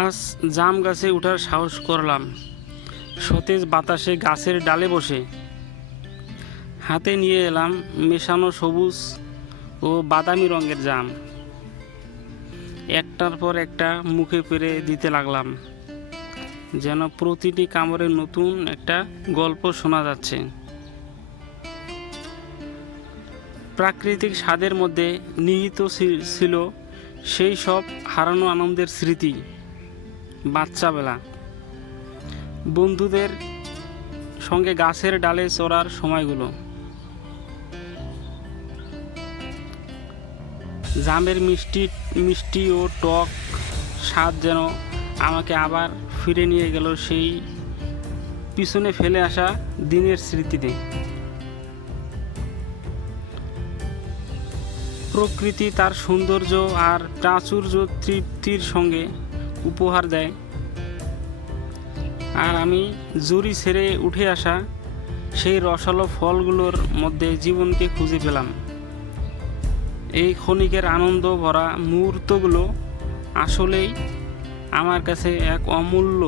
আজ জাম গাছে ওঠার সাহস করলাম। সতেজ বাতাসে গাছের ডালে বসে হাতে নিয়ে এলাম মেশানো সবুজ ও বাদামি রঙের জাম। একটার পর একটা মুখে পেরে দিতে লাগলাম, যেন প্রতিটি কামড়ে নতুন একটা গল্প শোনা যাচ্ছে। প্রাকৃতিক স্বাদের মধ্যে নিহিত ছিল সেই সব হারানো আনন্দের স্মৃতি। বাচ্চাবেলা বন্ধুদের সঙ্গে গাছের ডালে চড়ার সময়গুলো, জামের মিষ্টি মিষ্টি ও টক স্বাদ যেন আমাকে আবার ফিরে নিয়ে গেল সেই পিছনে ফেলে আসা দিনের স্মৃতিতে। প্রকৃতি তার সৌন্দর্য আর প্রাচুর্য তৃপ্তির সঙ্গে উপহার দেয়, আর আমি জুড়ি ছেড়ে উঠে আসা সেই রসালো ফলগুলোর মধ্যে জীবনকে খুঁজে পেলাম। এই ক্ষণিকের আনন্দ ভরা মুহূর্তগুলো আসলেই আমার কাছে এক অমূল্য